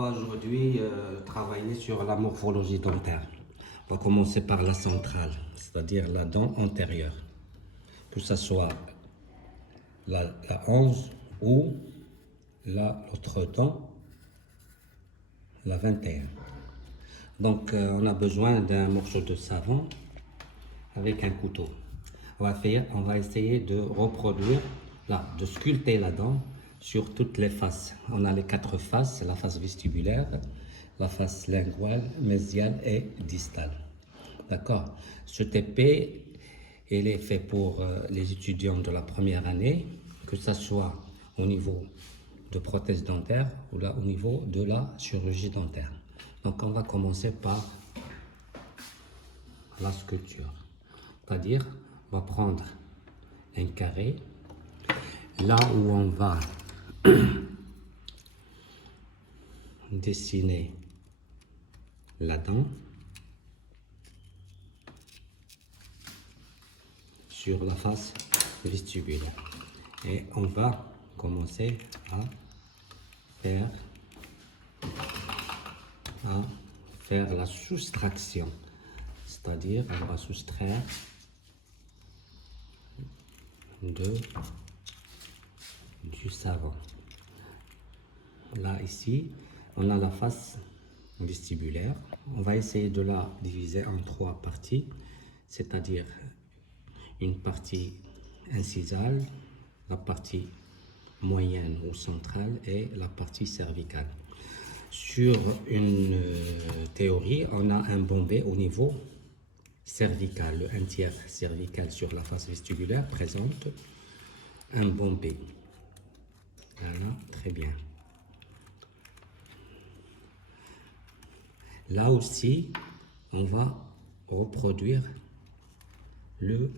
va aujourd'hui travailler sur la morphologie dentaire. On va commencer par la centrale, c'est-à-dire la dent antérieure. Que ce soit la 11 ou l'autre dent, la 21. Donc on a besoin d'un morceau de savon avec un couteau. On va essayer de reproduire, de sculpter la dent sur toutes les faces. On a les 4 faces, la face vestibulaire, la face linguale, mésiale et distale. D'accord? Ce TP, il est fait pour les étudiants de la première année, que ce soit au niveau de prothèse dentaire ou là au niveau de la chirurgie dentaire. Donc on va commencer par la sculpture. C'est-à-dire, on va prendre un carré, là où on va dessiner la dent sur la face vestibulaire. Et on va commencer à faire la soustraction. C'est-à-dire, on va soustraire du savon. Là, ici, on a la face vestibulaire. On va essayer de la diviser en 3 parties, c'est-à-dire une partie incisale, la partie moyenne ou centrale et la partie cervicale. Sur une théorie, on a un bombé au niveau cervical. Le 1/3 cervical sur la face vestibulaire présente un bombé. Voilà, très bien. Là aussi, on va reproduire le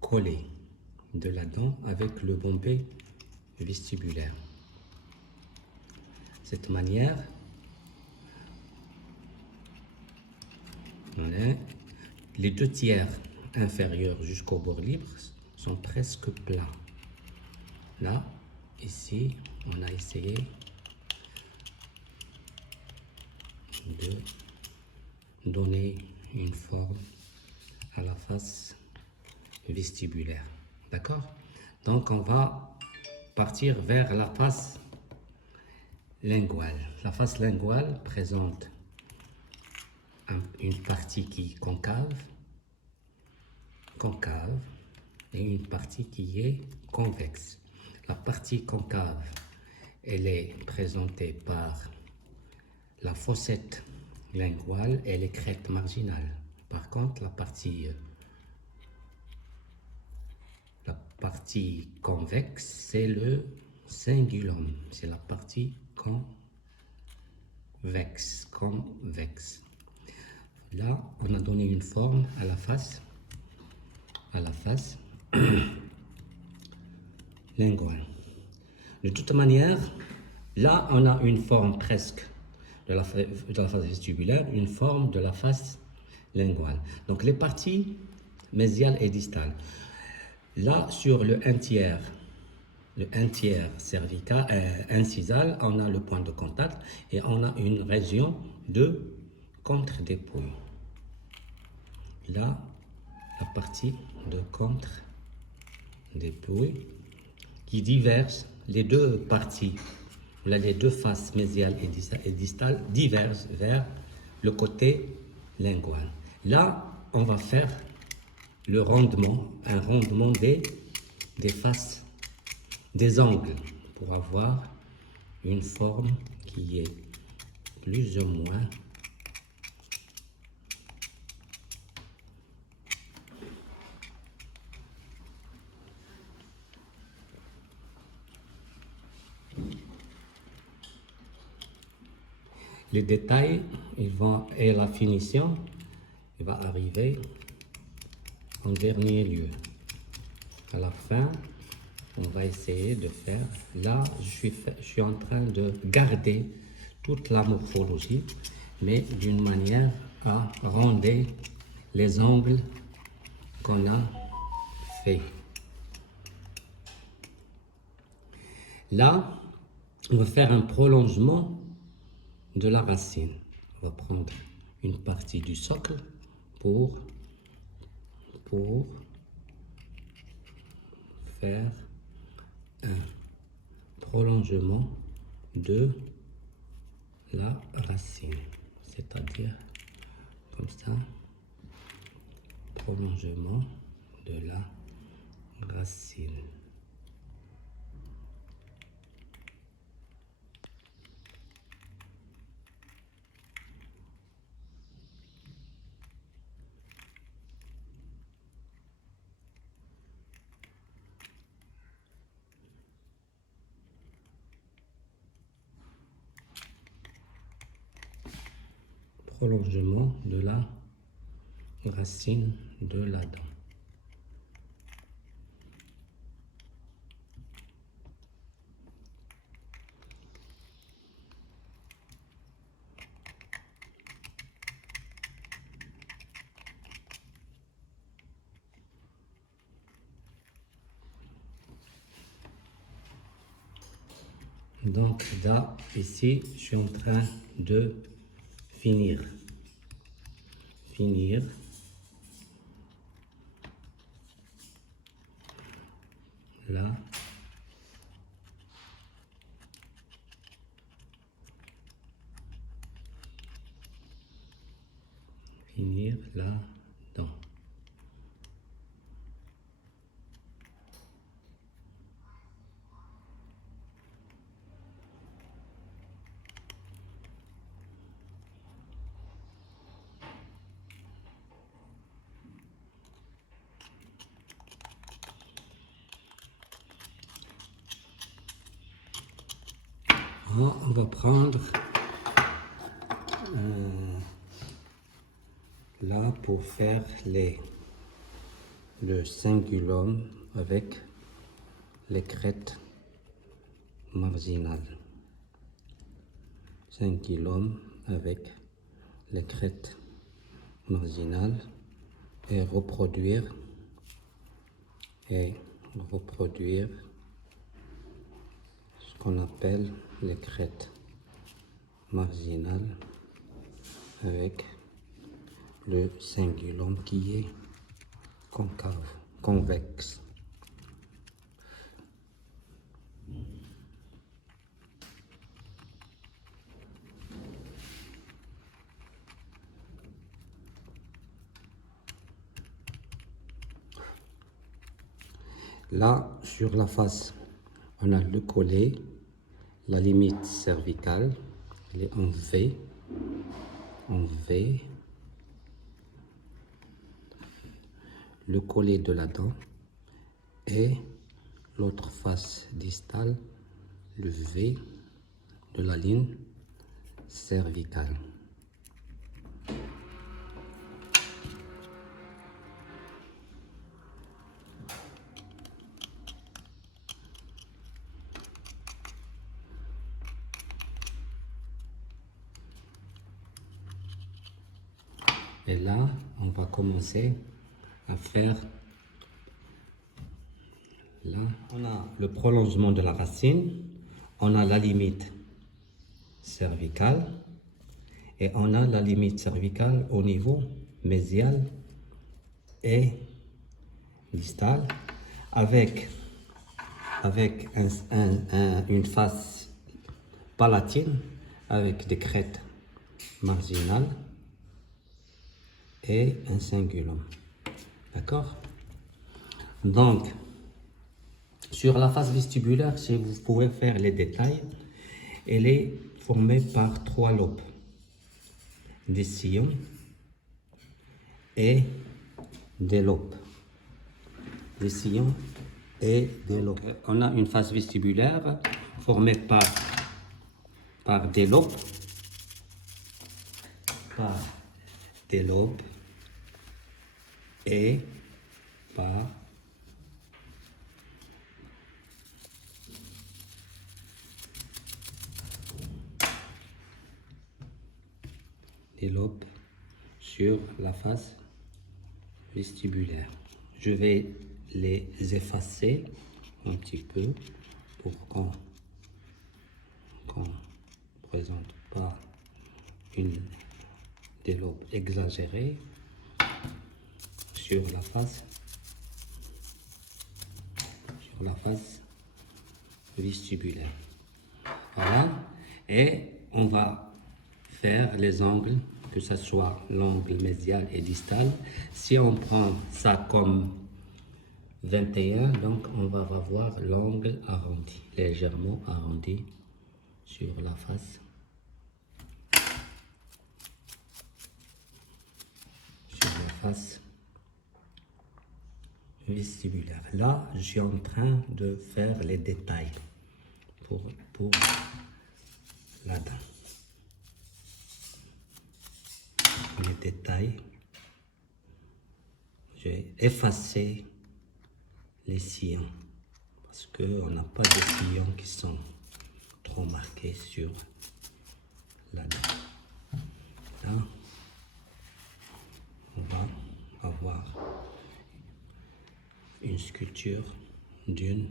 collet de la dent avec le bombé vestibulaire. De cette manière, voilà, les 2/3 inférieurs jusqu'au bord libre sont presque plats. Là, ici, on a essayé de donner une forme à la face vestibulaire. D'accord? Donc, on va partir vers la face linguale. La face linguale présente une partie qui est concave, et une partie qui est convexe. La partie concave, elle est présentée par la fossette linguale et les crêtes marginales. Par contre, la partie convexe, c'est le cingulum, c'est la partie convexe. Là, on a donné une forme à la face linguale. De toute manière, là, on a une forme presque de la face vestibulaire, une forme de la face linguale. Donc, les parties mésiales et distales. Là, sur le 1/3 cervical, incisal, on a le point de contact et on a une région de contre-dépouille. Là, la partie de contre-dépouille qui diverge, les deux parties, là, les deux faces mésiales et distales divergent vers le côté lingual. Là, on va faire un rendement des faces, des angles, pour avoir une forme qui est plus ou moins les détails et la finition, il va arriver en dernier lieu. À la fin, on va essayer de faire, là je suis en train de garder toute la morphologie, mais d'une manière à rendre les angles qu'on a fait. Là, on va faire un prolongement de la racine. On va prendre une partie du socle pour faire un prolongement de la racine, c'est-à-dire comme ça, prolongement de la racine. Prolongement de la racine de la dent. Donc là, ici, je suis en train de finir. Là. Finir là-dedans. On va prendre là pour faire le cingulum avec les crêtes marginales. Cingulum avec les crêtes marginales et reproduire ce qu'on appelle les crêtes marginales avec le cingulum qui est concave, convexe. Là, sur la face, on a le collet, la limite cervicale, elle est en V, le collet de la dent et l'autre face distale, le V de la ligne cervicale. Et là, on va commencer à faire, là, on a le prolongement de la racine, on a la limite cervicale et on a la limite cervicale au niveau mésial et distal avec une face palatine avec des crêtes marginales et un cingulum. D'accord? Donc, sur la face vestibulaire, si vous pouvez faire les détails, elle est formée par 3 lobes, des sillons et des lobes. Des sillons et des lobes. On a une face vestibulaire formée par des lobes, et par des lobes sur la face vestibulaire. Je vais les effacer un petit peu pour qu'on qu'on présente par des lobes exagérés sur la face vestibulaire. Voilà, et on va faire les angles, que ce soit l'angle médial et distal. Si on prend ça comme 21, donc on va avoir l'angle arrondi, légèrement arrondi sur la face. Vestibulaire. Là, je suis en train de faire les détails pour la dent. Les détails. J'ai effacé les sillons parce qu'on n'a pas de sillons qui sont trop marqués sur la dent. Là, on va avoir une sculpture d'une